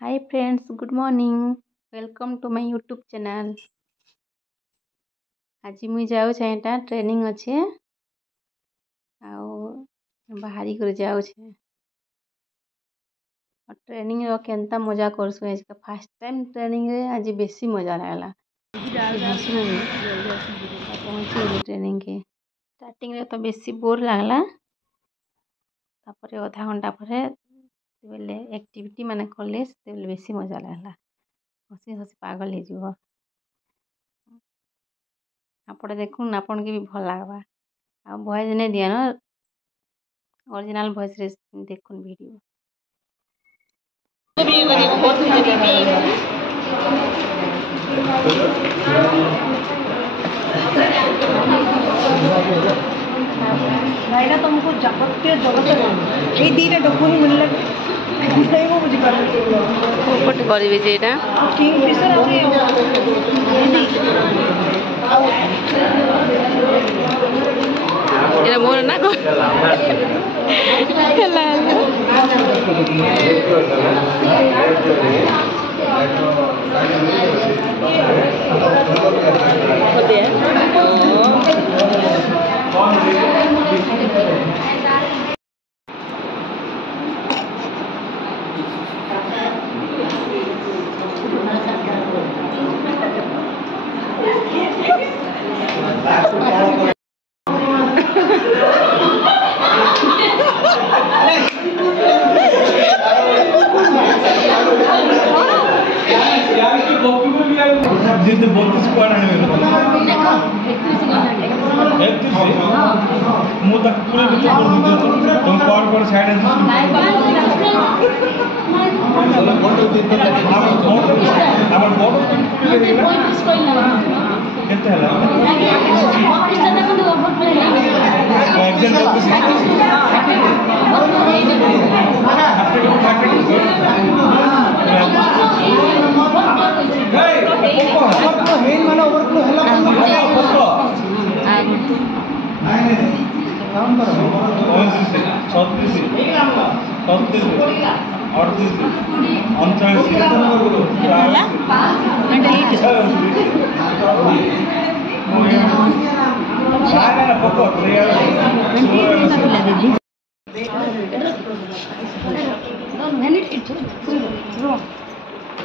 Hi friends, good morning. Welcome to my YouTube channel. आज मुई जाऊ छेटा ट्रेनिंग अच्छे बाहरी कर जाऊ छे और ट्रेनिंग रो केनता मजा करसु आज का फर्स्ट टाइम ट्रेनिंग रे आज बेसी मजा लागला पहुंची ट्रेनिंग के स्टार्टिंग रे तो बेसी बोर लागला तापर आधा घंटा परे बेले एक्टिविटी माने करले से बेसी मजा लागला हसी हसी पागल हो जीव आपड़े देखुन आपन के भी भल लागबा आ वॉइस नहीं दिया ना ओरिजिनल वॉइस रे देखुन वीडियो नाइना तुमको जगत्य जगत ए दीटा डबनी मिलले नहीं वो बुझी कर कोट करबे जेटा किंग फिशर आसे एरा मोर ना को हेला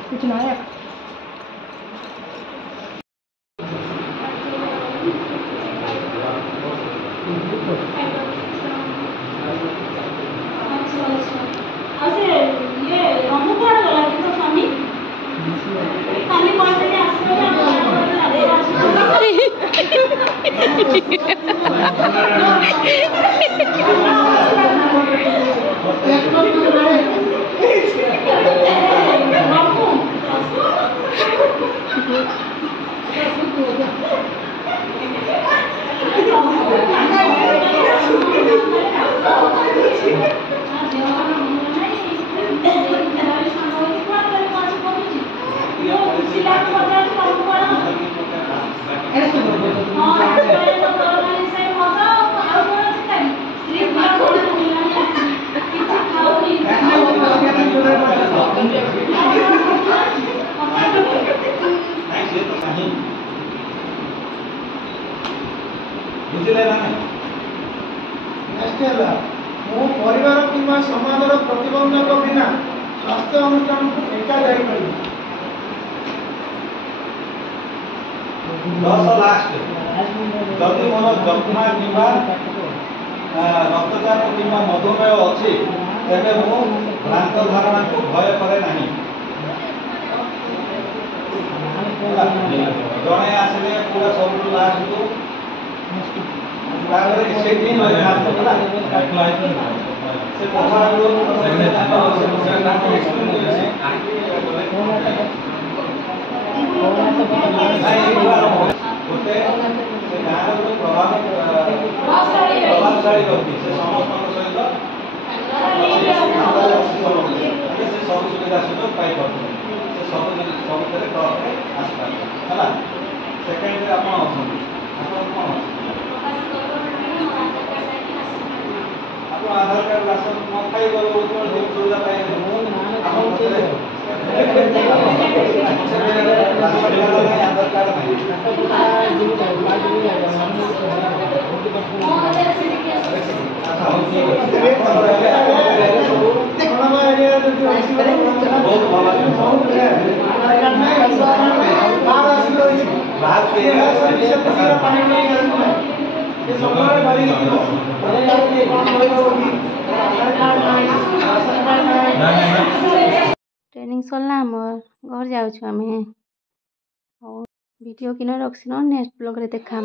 कुछ ना है परिवार किंवा समाजर प्रतिबंधक बिना स्वास्थ्य अनुष्ठान को एका जाई पड़ी 10 लास्ट जदि मोर जक्ष्मा किंवा रक्तचाप किंवा मधुमेह अच्छी तेरे मु भ्रांत धारणा को भय करे नहीं जड़े आसले पूरा सब लास्ट को से दिन से पहाड़ प्रभावशाली व्यक्ति से समस्त सहित सब सुविधा सुजोग पाई सब सेकेंड आधार कार्ड राशन न खाई सुविधा पाए ट्रेनिंग सरला आमर घर जाऊँ आम भिडियो कि रखी नेक्स्ट ब्लॉग रे देखा।